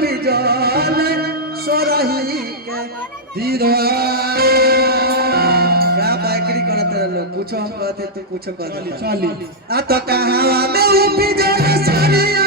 Puzzle सोरही के दीदवा क्या बाइकरी करत लोग कुछो हम कहते तो कुछो कहते चाली आ तो कहावा में पिजल सारिया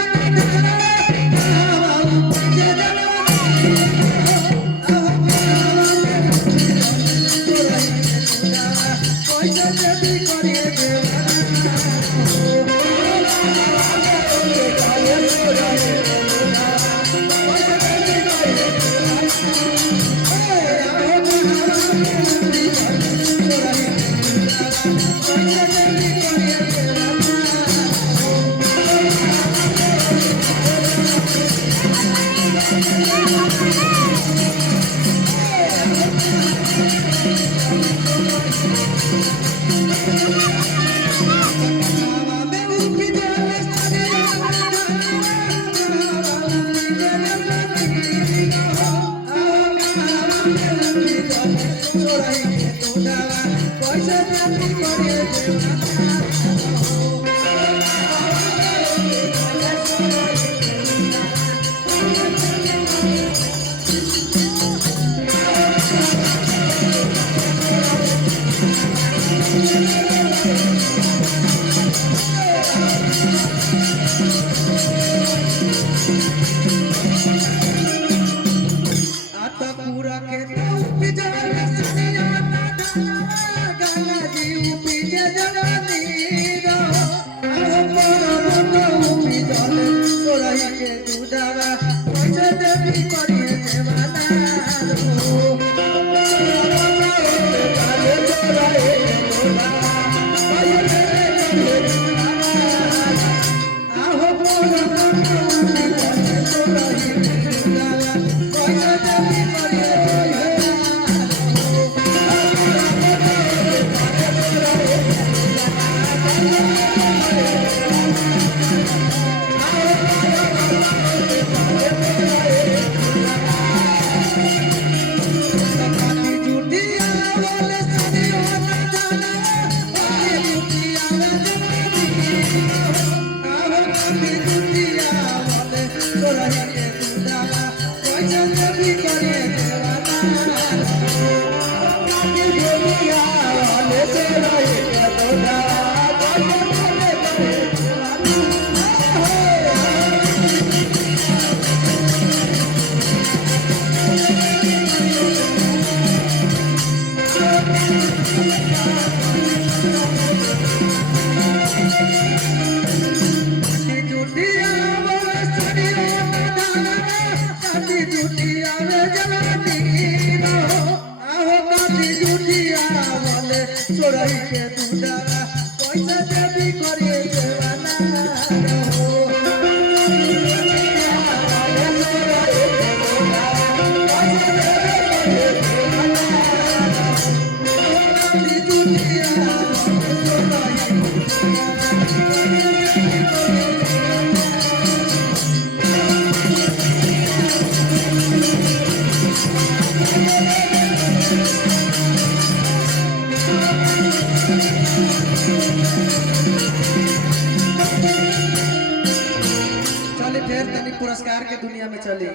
पुरस्कार के दुनिया में चली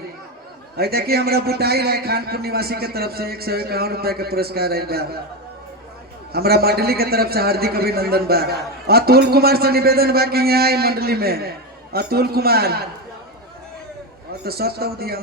देखिए हमारा बुटाई रहे खानपुर निवासी के तरफ से 151 रुपए के पुरस्कार है हमारा मंडली के तरफ से हार्दिक अभिनंदन बा। अतुल कुमार से निवेदन बा कि यहाँ आई मंडली में अतुल कुमार तो सब दिया